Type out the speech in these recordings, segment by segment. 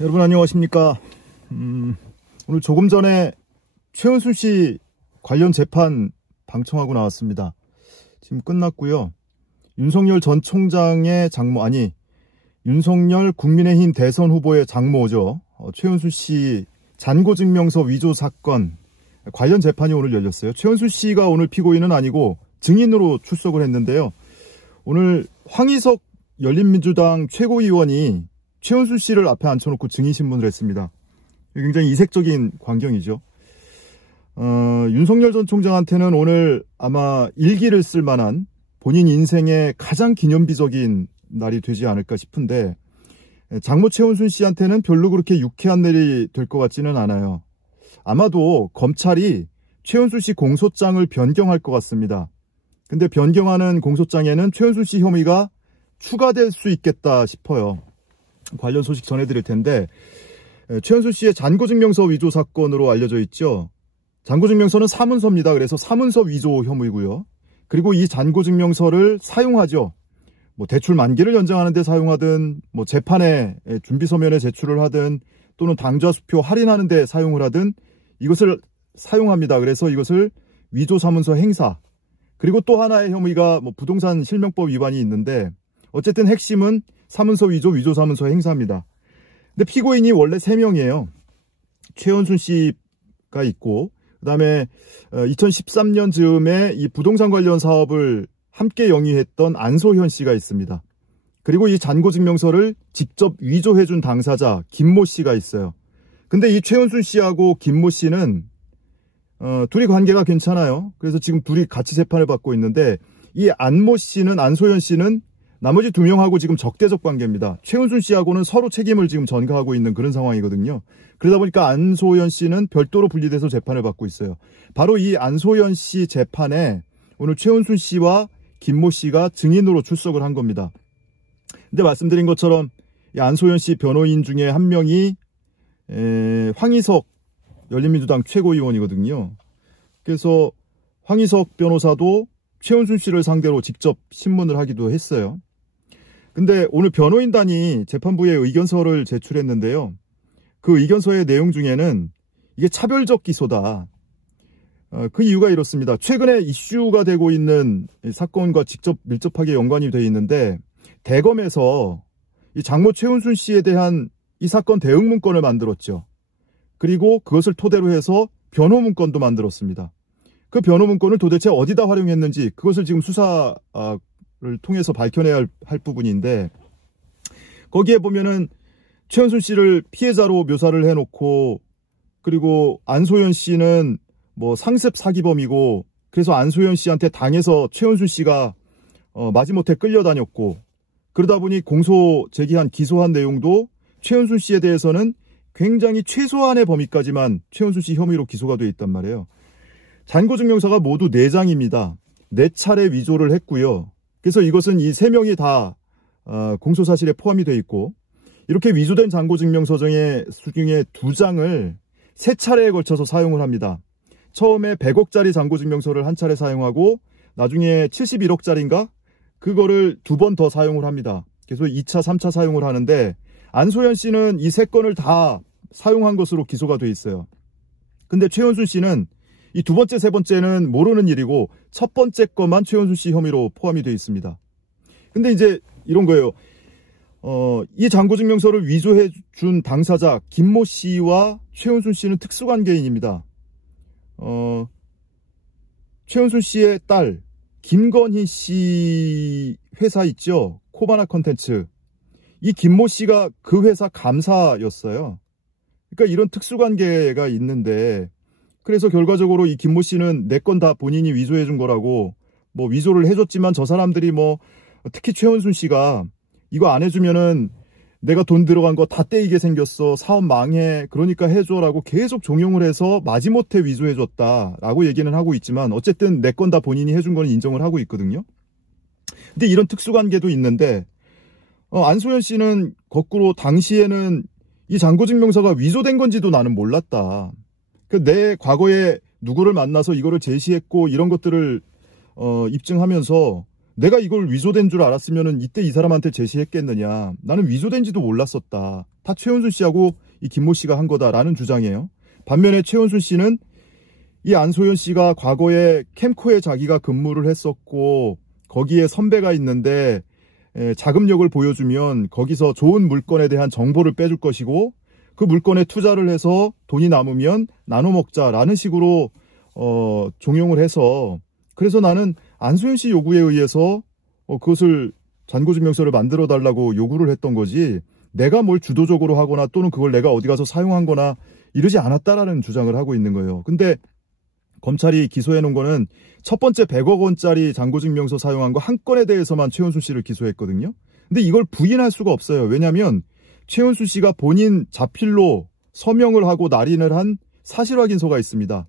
여러분 안녕하십니까. 오늘 조금 전에 최은순 씨 관련 재판 방청하고 나왔습니다. 지금 끝났고요. 윤석열 전 총장의 장모, 윤석열 국민의힘 대선 후보의 장모죠. 최은순 씨 잔고증명서 위조 사건 관련 재판이 오늘 열렸어요. 최은순 씨가 오늘 피고인은 아니고 증인으로 출석을 했는데요. 오늘 황희석 열린민주당 최고위원이 최은순 씨를 앞에 앉혀놓고 증인신문을 했습니다. 굉장히 이색적인 광경이죠. 윤석열 전 총장한테는 오늘 아마 일기를 쓸 만한 본인 인생의 가장 기념비적인 날이 되지 않을까 싶은데, 장모 최은순 씨한테는 별로 그렇게 유쾌한 날이 될 것 같지는 않아요. 아마도 검찰이 최은순 씨 공소장을 변경할 것 같습니다. 근데 변경하는 공소장에는 최은순 씨 혐의가 추가될 수 있겠다 싶어요. 관련 소식 전해드릴 텐데, 최은순 씨의 잔고증명서 위조 사건으로 알려져 있죠. 잔고증명서는 사문서입니다. 그래서 사문서 위조 혐의고요. 그리고 이 잔고증명서를 사용하죠. 대출 만기를 연장하는 데 사용하든, 재판에 준비 서면에 제출을 하든, 또는 당좌 수표 할인하는 데 사용을 하든 이것을 사용합니다. 그래서 이것을 위조 사문서 행사. 그리고 또 하나의 혐의가 부동산 실명법 위반이 있는데, 어쨌든 핵심은 사문서 위조 사문서 행사입니다. 근데 피고인이 원래 3명이에요. 최은순 씨가 있고, 그 다음에 2013년 즈음에 이 부동산 관련 사업을 함께 영위했던 안소현 씨가 있습니다. 그리고 이 잔고증명서를 직접 위조해준 당사자 김모 씨가 있어요. 근데 이 최은순 씨하고 김모 씨는 둘이 관계가 괜찮아요. 그래서 지금 둘이 같이 재판을 받고 있는데, 이 안소현 씨는 나머지 2명하고 지금 적대적 관계입니다. 최은순 씨하고는 서로 책임을 지금 전가하고 있는 그런 상황이거든요. 그러다 보니까 안소현 씨는 별도로 분리돼서 재판을 받고 있어요. 바로 이 안소현 씨 재판에 오늘 최은순 씨와 김모 씨가 증인으로 출석을 한 겁니다. 근데 말씀드린 것처럼 이 안소현 씨 변호인 중에 한 명이 황희석 열린민주당 최고위원이거든요. 그래서 황희석 변호사도 최은순 씨를 상대로 직접 신문을 하기도 했어요. 근데 오늘 변호인단이 재판부에 의견서를 제출했는데요. 그 의견서의 내용 중에는 이게 차별적 기소다. 그 이유가 이렇습니다. 최근에 이슈가 되고 있는 사건과 직접 밀접하게 연관이 되어 있는데, 대검에서 이 장모 최은순 씨에 대한 이 사건 대응 문건을 만들었죠. 그리고 그것을 토대로 해서 변호 문건도 만들었습니다. 그 변호 문건을 도대체 어디다 활용했는지 그것을 지금 수사를 통해서 밝혀내야 할 부분인데, 거기에 보면은 최은순 씨를 피해자로 묘사를 해놓고, 그리고 안소현 씨는 상습 사기범이고, 그래서 안소현 씨한테 당해서 최은순 씨가 마지못해 끌려다녔고, 그러다 보니 공소 제기한 기소한 내용도 최은순 씨에 대해서는 굉장히 최소한의 범위까지만 최은순 씨 혐의로 기소가 되어 있단 말이에요. 잔고증명서가 모두 4장입니다. 4차례 위조를 했고요. 그래서 이것은 이 3명이 다 공소사실에 포함이 되어 있고, 이렇게 위조된 잔고증명서 중에 2장을 3차례에 걸쳐서 사용을 합니다. 처음에 100억짜리 잔고증명서를 한 차례 사용하고, 나중에 71억짜리인가? 그거를 2번 더 사용을 합니다. 그래서 2차, 3차 사용을 하는데, 안소현 씨는 이 3건을 다 사용한 것으로 기소가 되어 있어요. 근데 최은순 씨는 이 2번째, 3번째는 모르는 일이고, 첫 번째 것만 최은순 씨 혐의로 포함이 되어 있습니다. 근데 이제 이런 거예요. 이 잔고증명서를 위조해 준 당사자 김모 씨와 최은순 씨는 특수관계인입니다. 최은순 씨의 딸 김건희 씨 회사 있죠. 코바나 컨텐츠. 이 김모 씨가 그 회사 감사였어요. 그러니까 이런 특수관계가 있는데, 그래서 결과적으로 이 김모 씨는 내 건 다 본인이 위조해 준 거라고 위조를 해줬지만, 저 사람들이 특히 최은순 씨가 이거 안 해주면은 내가 돈 들어간 거 다 떼이게 생겼어, 사업 망해, 그러니까 해줘라고 계속 종용을 해서 마지못해 위조해줬다라고 얘기는 하고 있지만, 어쨌든 내 건 다 본인이 해준 건 인정을 하고 있거든요. 근데 이런 특수관계도 있는데, 안소연 씨는 거꾸로 당시에는 이 잔고증명서가 위조된 건지도 나는 몰랐다. 내 과거에 누구를 만나서 이거를 제시했고 이런 것들을 입증하면서 내가 이걸 위조된 줄 알았으면 이때 이 사람한테 제시했겠느냐. 나는 위조된지도 몰랐었다. 다 최은순 씨하고 이 김모 씨가 한 거다라는 주장이에요. 반면에 최은순 씨는 이 안소연 씨가 과거에 캠코에 자기가 근무를 했었고 거기에 선배가 있는데 자금력을 보여주면 거기서 좋은 물건에 대한 정보를 빼줄 것이고 그 물건에 투자를 해서 돈이 남으면 나눠 먹자라는 식으로 종용을 해서, 그래서 나는 안소연 씨 요구에 의해서 그것을 잔고증명서를 만들어 달라고 요구를 했던 거지, 내가 뭘 주도적으로 하거나 또는 그걸 내가 어디 가서 사용한 거나 이러지 않았다라는 주장을 하고 있는 거예요. 근데 검찰이 기소해 놓은 거는 첫 번째 100억 원짜리 잔고증명서 사용한 거 한 건에 대해서만 최은순 씨를 기소했거든요. 근데 이걸 부인할 수가 없어요. 왜냐하면 최은순 씨가 본인 자필로 서명을 하고 날인을 한 사실 확인서가 있습니다.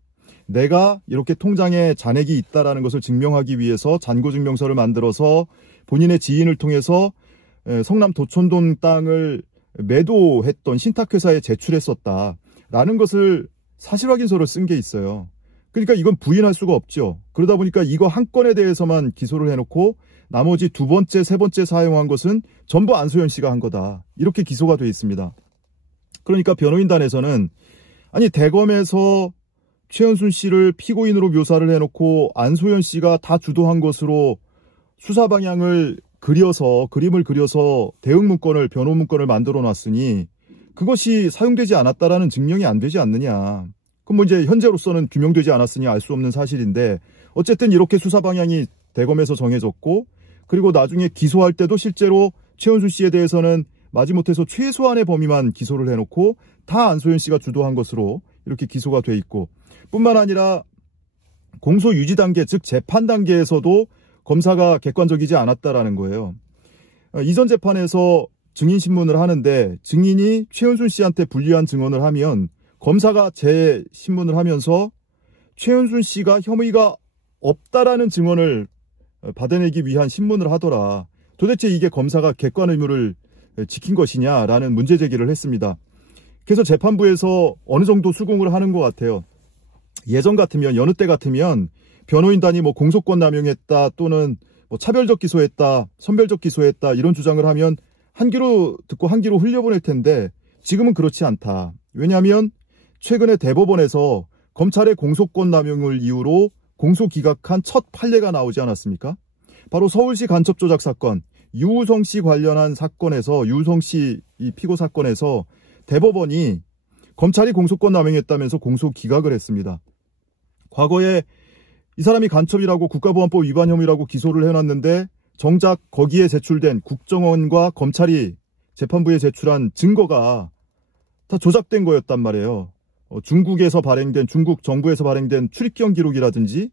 내가 이렇게 통장에 잔액이 있다라는 것을 증명하기 위해서 잔고증명서를 만들어서 본인의 지인을 통해서 성남 도촌동 땅을 매도했던 신탁회사에 제출했었다라는 것을 사실 확인서를 쓴 게 있어요. 그러니까 이건 부인할 수가 없죠. 그러다 보니까 이거 한 건에 대해서만 기소를 해놓고 나머지 두 번째, 세 번째 사용한 것은 전부 안소연 씨가 한 거다. 이렇게 기소가 돼 있습니다. 그러니까 변호인단에서는 아니 대검에서 최은순 씨를 피고인으로 묘사를 해놓고 안소연 씨가 다 주도한 것으로 수사 방향을 그림을 그려서 대응 문건을, 변호 문건을 만들어 놨으니 그것이 사용되지 않았다라는 증명이 안 되지 않느냐. 그럼 뭐 이제 현재로서는 규명되지 않았으니 알 수 없는 사실인데 어쨌든 이렇게 수사 방향이 대검에서 정해졌고, 그리고 나중에 기소할 때도 실제로 최은순 씨에 대해서는 마지못해서 최소한의 범위만 기소를 해놓고 다 안소연 씨가 주도한 것으로 이렇게 기소가 돼 있고, 뿐만 아니라 공소 유지 단계, 즉 재판 단계에서도 검사가 객관적이지 않았다라는 거예요. 이전 재판에서 증인 신문을 하는데 증인이 최은순 씨한테 불리한 증언을 하면 검사가 재신문을 하면서 최은순 씨가 혐의가 없다라는 증언을 받아내기 위한 신문을 하더라. 도대체 이게 검사가 객관 의무를 지킨 것이냐라는 문제 제기를 했습니다. 그래서 재판부에서 어느 정도 수긍을 하는 것 같아요. 예전 같으면, 여느 때 같으면 변호인단이 뭐 공소권 남용했다 또는 뭐 차별적 기소했다, 선별적 기소했다 이런 주장을 하면 한 귀로 듣고 한 귀로 흘려보낼 텐데 지금은 그렇지 않다. 왜냐하면 최근에 대법원에서 검찰의 공소권 남용을 이유로 공소 기각한 첫 판례가 나오지 않았습니까? 바로 서울시 간첩 조작 사건, 유우성 씨 관련한 사건에서, 유우성 씨 이 피고 사건에서 대법원이 검찰이 공소권 남용했다면서 공소 기각을 했습니다. 과거에 이 사람이 간첩이라고 국가보안법 위반 혐의라고 기소를 해놨는데 정작 거기에 제출된 국정원과 검찰이 재판부에 제출한 증거가 다 조작된 거였단 말이에요. 중국에서 발행된, 중국 정부에서 발행된 출입경 기록이라든지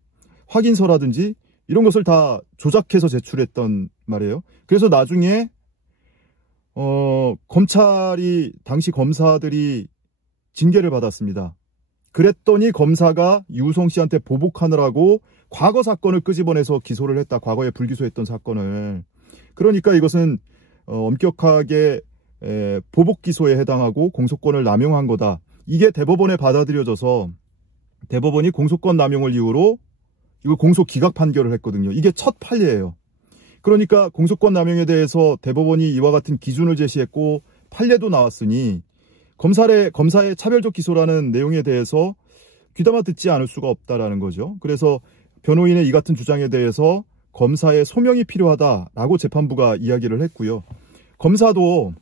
확인서라든지 이런 것을 다 조작해서 제출했단 말이에요. 그래서 나중에 검찰이, 당시 검사들이 징계를 받았습니다. 그랬더니 검사가 유우성 씨한테 보복하느라고 과거 사건을 끄집어내서 기소를 했다. 과거에 불기소했던 사건을. 그러니까 이것은 엄격하게 보복 기소에 해당하고 공소권을 남용한 거다. 이게 대법원에 받아들여져서 대법원이 공소권 남용을 이유로 이거 공소 기각 판결을 했거든요. 이게 첫 판례예요. 그러니까 공소권 남용에 대해서 대법원이 이와 같은 기준을 제시했고 판례도 나왔으니 검사의 차별적 기소라는 내용에 대해서 귀담아 듣지 않을 수가 없다라는 거죠. 그래서 변호인의 이 같은 주장에 대해서 검사의 소명이 필요하다라고 재판부가 이야기를 했고요. 검사도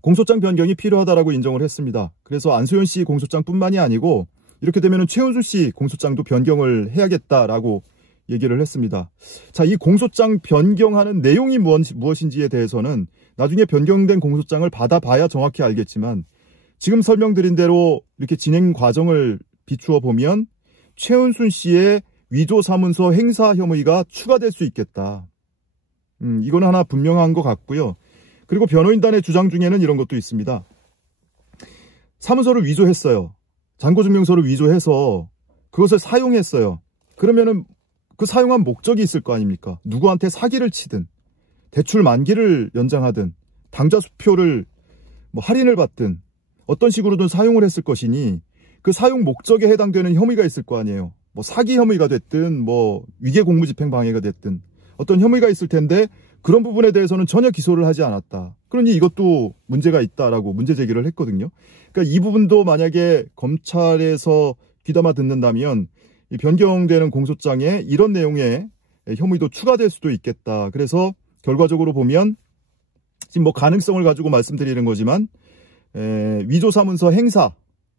공소장 변경이 필요하다라고 인정을 했습니다. 그래서 안소연 씨 공소장뿐만이 아니고 이렇게 되면 최은순 씨 공소장도 변경을 해야겠다라고 얘기를 했습니다. 자, 이 공소장 변경하는 내용이 무엇인지에 대해서는 나중에 변경된 공소장을 받아봐야 정확히 알겠지만 지금 설명드린 대로 이렇게 진행 과정을 비추어 보면 최은순 씨의 위조 사문서 행사 혐의가 추가될 수 있겠다. 이건 하나 분명한 것 같고요. 그리고 변호인단의 주장 중에는 이런 것도 있습니다. 사문서를 위조했어요. 잔고증명서를 위조해서 그것을 사용했어요. 그러면은 그 사용한 목적이 있을 거 아닙니까? 누구한테 사기를 치든, 대출 만기를 연장하든, 당좌 수표를 뭐 할인을 받든, 어떤 식으로든 사용을 했을 것이니 그 사용 목적에 해당되는 혐의가 있을 거 아니에요. 뭐 사기 혐의가 됐든, 뭐 위계 공무집행 방해가 됐든, 어떤 혐의가 있을 텐데 그런 부분에 대해서는 전혀 기소를 하지 않았다. 그러니 이것도 문제가 있다라고 문제 제기를 했거든요. 그러니까 이 부분도 만약에 검찰에서 귀담아 듣는다면 이 변경되는 공소장에 이런 내용의 혐의도 추가될 수도 있겠다. 그래서 결과적으로 보면 지금 뭐 가능성을 가지고 말씀드리는 거지만 위조사문서 행사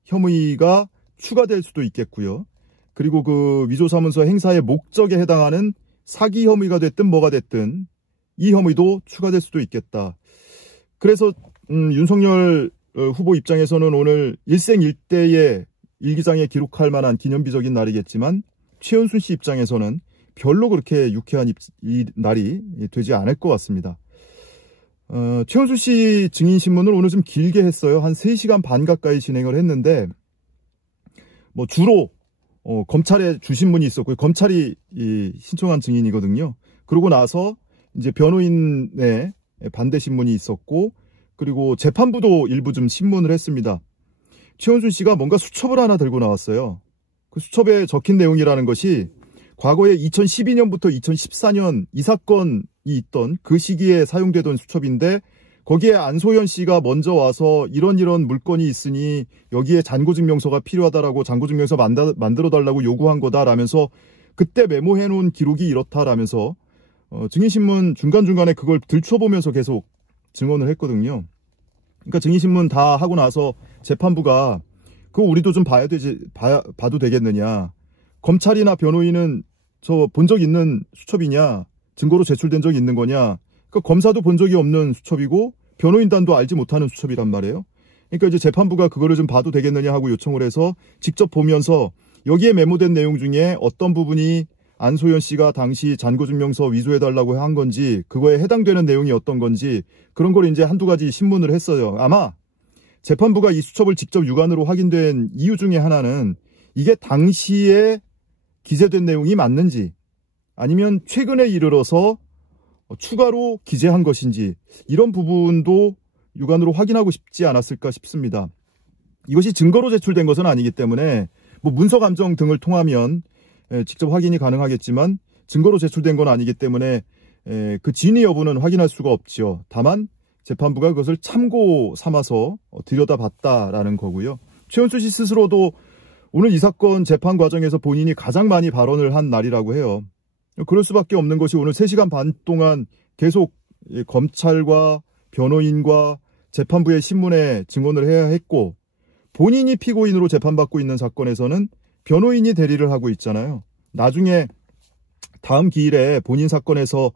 혐의가 추가될 수도 있겠고요. 그리고 그 위조사문서 행사의 목적에 해당하는 사기 혐의가 됐든 뭐가 됐든 이 혐의도 추가될 수도 있겠다. 그래서 윤석열 후보 입장에서는 오늘 일생일대의 일기장에 기록할 만한 기념비적인 날이겠지만 최은순 씨 입장에서는 별로 그렇게 유쾌한 이 날이 되지 않을 것 같습니다. 최은순 씨 증인신문을 오늘 좀 길게 했어요. 한 3시간 반 가까이 진행을 했는데 뭐 주로 검찰에 주신문이 있었고요. 검찰이 신청한 증인이거든요. 그러고 나서 이제 변호인의 반대 신문이 있었고 그리고 재판부도 일부 좀 신문을 했습니다. 최은순 씨가 뭔가 수첩을 하나 들고 나왔어요. 그 수첩에 적힌 내용이라는 것이 과거에 2012년부터 2014년 이 사건이 있던 그 시기에 사용되던 수첩인데 거기에 안소연 씨가 먼저 와서 이런 물건이 있으니 여기에 잔고증명서가 필요하다라고 잔고증명서 만들어달라고 요구한 거다라면서 그때 메모해 놓은 기록이 이렇다라면서 증인신문 중간중간에 그걸 들춰보면서 계속 증언을 했거든요. 그러니까 증인신문 다 하고 나서 재판부가 그거 우리도 좀 봐도 되겠느냐. 검찰이나 변호인은 저 본 적 있는 수첩이냐. 증거로 제출된 적이 있는 거냐. 그러니까 검사도 본 적이 없는 수첩이고 변호인단도 알지 못하는 수첩이란 말이에요. 그러니까 이제 재판부가 그거를 좀 봐도 되겠느냐 하고 요청을 해서 직접 보면서 여기에 메모된 내용 중에 어떤 부분이 안소연 씨가 당시 잔고증명서 위조해달라고 한 건지 그거에 해당되는 내용이 어떤 건지 그런 걸 이제 한두 가지 신문을 했어요. 아마 재판부가 이 수첩을 직접 육안으로 확인된 이유 중에 하나는 이게 당시에 기재된 내용이 맞는지 아니면 최근에 이르러서 추가로 기재한 것인지 이런 부분도 육안으로 확인하고 싶지 않았을까 싶습니다. 이것이 증거로 제출된 것은 아니기 때문에 뭐 문서 감정 등을 통하면 직접 확인이 가능하겠지만 증거로 제출된 건 아니기 때문에 그 진위 여부는 확인할 수가 없죠. 다만 재판부가 그것을 참고 삼아서 들여다봤다라는 거고요. 최은순 씨 스스로도 오늘 이 사건 재판 과정에서 본인이 가장 많이 발언을 한 날이라고 해요. 그럴 수밖에 없는 것이 오늘 3시간 반 동안 계속 검찰과 변호인과 재판부의 신문에 증언을 해야 했고 본인이 피고인으로 재판받고 있는 사건에서는 변호인이 대리를 하고 있잖아요. 나중에 다음 기일에 본인 사건에서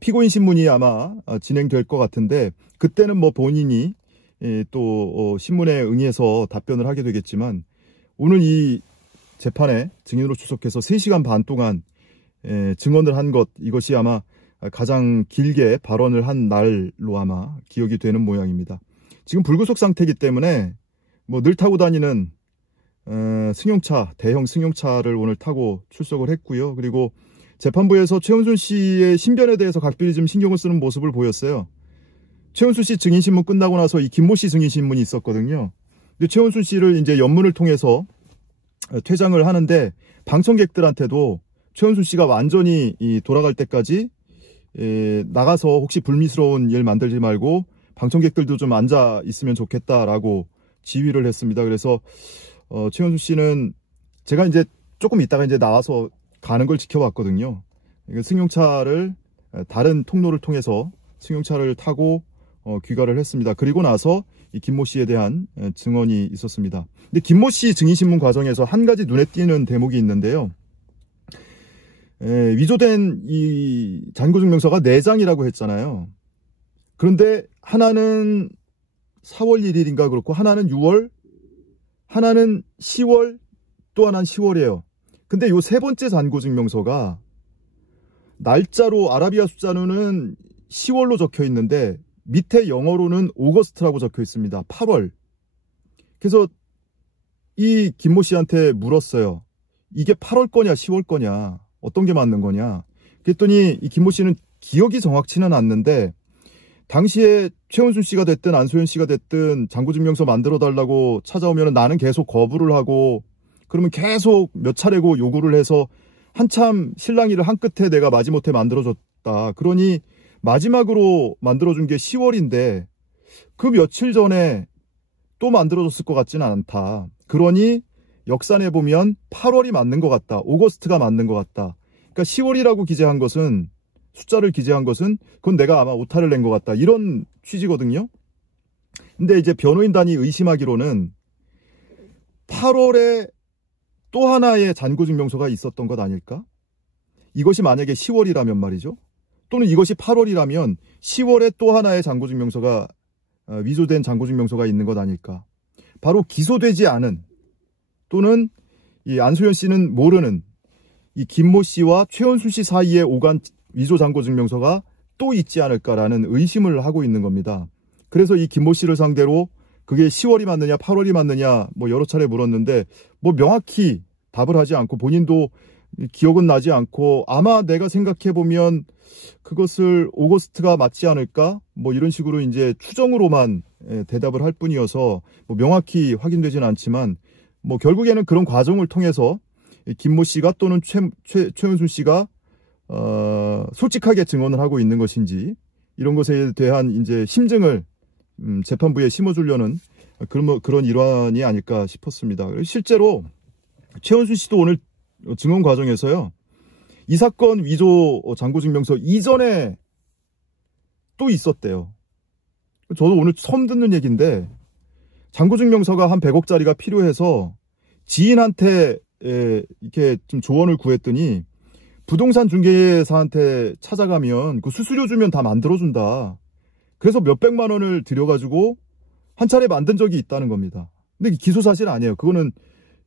피고인 신문이 아마 진행될 것 같은데 그때는 뭐 본인이 또 신문에 응해서 답변을 하게 되겠지만 오늘 이 재판에 증인으로 출석해서 3시간 반 동안 증언을 한 것 이것이 아마 가장 길게 발언을 한 날로 아마 기억이 되는 모양입니다. 지금 불구속 상태이기 때문에 뭐 늘 타고 다니는 승용차, 대형 승용차를 오늘 타고 출석을 했고요. 그리고 재판부에서 최은순 씨의 신변에 대해서 각별히 좀 신경을 쓰는 모습을 보였어요. 최은순 씨 증인신문 끝나고 나서 이 김모 씨 증인신문이 있었거든요. 근데 최은순 씨를 이제 연문을 통해서 퇴장을 하는데 방청객들한테도 최은순 씨가 완전히 돌아갈 때까지 나가서 혹시 불미스러운 일 만들지 말고 방청객들도 좀 앉아 있으면 좋겠다라고 지휘를 했습니다. 그래서 최은순 씨는 제가 이제 조금 있다가 이제 나와서 가는 걸 지켜봤거든요. 승용차를 다른 통로를 통해서 승용차를 타고 귀가를 했습니다. 그리고 나서 이 김모 씨에 대한 증언이 있었습니다. 근데 김모 씨 증인신문 과정에서 한 가지 눈에 띄는 대목이 있는데요. 위조된 이 잔고증명서가 4장이라고 했잖아요. 그런데 하나는 4월 1일인가 그렇고 하나는 6월, 하나는 10월, 또 하나는 10월이에요. 근데 요 세 번째 잔고증명서가 날짜로 아라비아 숫자로는 10월로 적혀 있는데 밑에 영어로는 오거스트라고 적혀 있습니다. 8월. 그래서 이 김모 씨한테 물었어요. 이게 8월 거냐 10월 거냐 어떤 게 맞는 거냐. 그랬더니 이 김모 씨는 기억이 정확치는 않는데 당시에 최은순 씨가 됐든 안소연 씨가 됐든 잔고증명서 만들어 달라고 찾아오면 나는 계속 거부를 하고 그러면 계속 몇 차례고 요구를 해서 한참 실랑이를 한 끝에 내가 마지못해 만들어줬다 같다. 그러니 마지막으로 만들어준 게 10월인데 그 며칠 전에 또 만들어졌을 것 같지는 않다. 그러니 역산해 보면 8월이 맞는 것 같다. 오거스트가 맞는 것 같다. 그러니까 10월이라고 기재한 것은, 숫자를 기재한 것은 그건 내가 아마 오타를 낸 것 같다. 이런 취지거든요. 근데 이제 변호인단이 의심하기로는 8월에 또 하나의 잔고증명서가 있었던 것 아닐까? 이것이 만약에 10월이라면 말이죠. 또는 이것이 8월이라면 10월에 또 하나의 잔고증명서가 위조된 잔고증명서가 있는 것 아닐까? 바로 기소되지 않은, 또는 이 안소연 씨는 모르는 이 김모 씨와 최은순 씨 사이에 오간 위조 잔고증명서가 또 있지 않을까라는 의심을 하고 있는 겁니다. 그래서 이 김모 씨를 상대로 그게 10월이 맞느냐 8월이 맞느냐 뭐 여러 차례 물었는데 뭐 명확히 답을 하지 않고 본인도 기억은 나지 않고 아마 내가 생각해보면 그것을 오거스트가 맞지 않을까 뭐 이런 식으로 이제 추정으로만 대답을 할 뿐이어서 뭐 명확히 확인되지는 않지만 뭐 결국에는 그런 과정을 통해서 김모 씨가 또는 최은순 씨가 솔직하게 증언을 하고 있는 것인지 이런 것에 대한 이제 심증을 재판부에 심어주려는 그런 일환이 아닐까 싶었습니다. 실제로 최은순 씨도 오늘 증언 과정에서요. 이 사건 위조 잔고증명서 이전에 또 있었대요. 저도 오늘 처음 듣는 얘기인데 잔고증명서가 한 100억짜리가 필요해서 지인한테 이렇게 좀 조언을 구했더니 부동산 중개사한테 찾아가면 그 수수료 주면 다 만들어준다. 그래서 몇백만 원을 들여가지고 한 차례 만든 적이 있다는 겁니다. 근데 기소 사실 아니에요. 그거는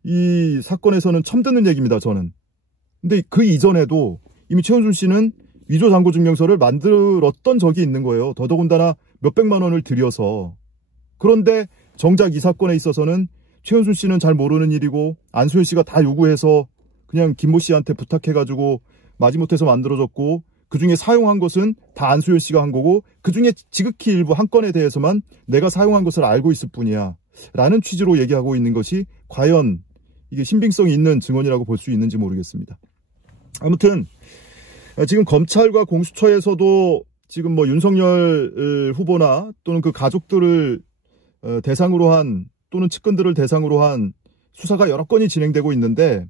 이 사건에서는 처음 듣는 얘기입니다. 저는. 근데 그 이전에도 이미 최은순 씨는 위조 잔고증명서를 만들었던 적이 있는 거예요. 더더군다나 몇백만 원을 들여서. 그런데 정작 이 사건에 있어서는 최은순 씨는 잘 모르는 일이고 안소연 씨가 다 요구해서 그냥 김모 씨한테 부탁해가지고 마지못해서 만들어졌고 그중에 사용한 것은 다 안소연 씨가 한 거고 그중에 지극히 일부 한 건에 대해서만 내가 사용한 것을 알고 있을 뿐이야 라는 취지로 얘기하고 있는 것이 과연 이게 신빙성이 있는 증언이라고 볼 수 있는지 모르겠습니다. 아무튼 지금 검찰과 공수처에서도 지금 뭐 윤석열 후보나 또는 그 가족들을 대상으로 한 또는 측근들을 대상으로 한 수사가 여러 건이 진행되고 있는데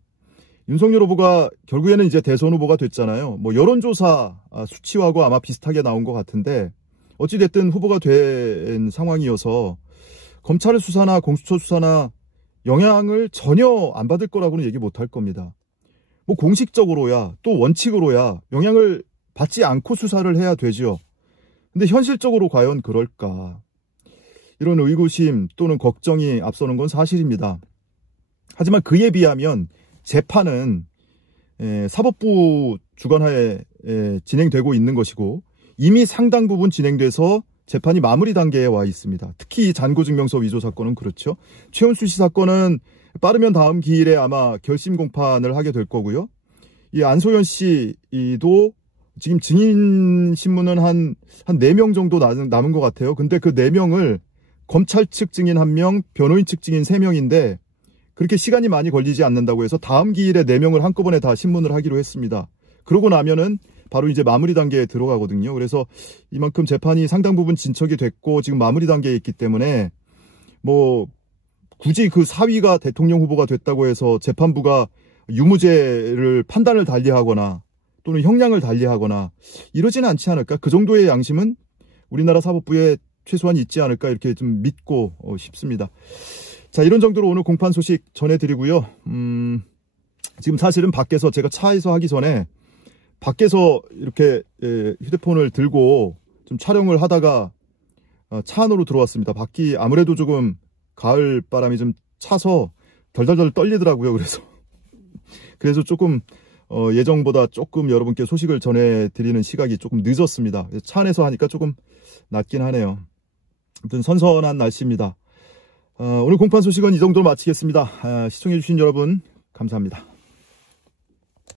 윤석열 후보가 결국에는 이제 대선 후보가 됐잖아요. 뭐 여론조사 수치하고 아마 비슷하게 나온 것 같은데 어찌됐든 후보가 된 상황이어서 검찰 수사나 공수처 수사나 영향을 전혀 안 받을 거라고는 얘기 못할 겁니다. 뭐 공식적으로야 또 원칙으로야 영향을 받지 않고 수사를 해야 되죠. 근데 현실적으로 과연 그럴까? 이런 의구심 또는 걱정이 앞서는 건 사실입니다. 하지만 그에 비하면 재판은 사법부 주관하에 진행되고 있는 것이고 이미 상당 부분 진행돼서 재판이 마무리 단계에 와 있습니다. 특히 이 잔고증명서 위조 사건은 그렇죠. 최은순 씨 사건은 빠르면 다음 기일에 아마 결심 공판을 하게 될 거고요. 이 안소연 씨도 지금 증인 신문은 한 4명 정도 남은 것 같아요. 근데 그 4명을 검찰 측 증인 1명, 변호인 측 증인 3명인데 그렇게 시간이 많이 걸리지 않는다고 해서 다음 기일에 4명을 한꺼번에 다 신문을 하기로 했습니다. 그러고 나면은 바로 이제 마무리 단계에 들어가거든요. 그래서 이만큼 재판이 상당 부분 진척이 됐고 지금 마무리 단계에 있기 때문에 뭐 굳이 그 사위가 대통령 후보가 됐다고 해서 재판부가 유무죄를 판단을 달리하거나 또는 형량을 달리하거나 이러지는 않지 않을까? 그 정도의 양심은 우리나라 사법부에 최소한 있지 않을까 이렇게 좀 믿고 싶습니다. 자, 이런 정도로 오늘 공판 소식 전해드리고요. 지금 사실은 밖에서 제가 차에서 하기 전에 밖에서 이렇게 휴대폰을 들고 좀 촬영을 하다가 차 안으로 들어왔습니다. 밖이 아무래도 조금 가을 바람이 좀 차서 덜덜덜 떨리더라고요. 그래서 조금 예정보다 조금 여러분께 소식을 전해드리는 시각이 조금 늦었습니다. 차 안에서 하니까 조금 낫긴 하네요. 아무튼 선선한 날씨입니다. 오늘 공판 소식은 이 정도로 마치겠습니다. 시청해주신 여러분 감사합니다.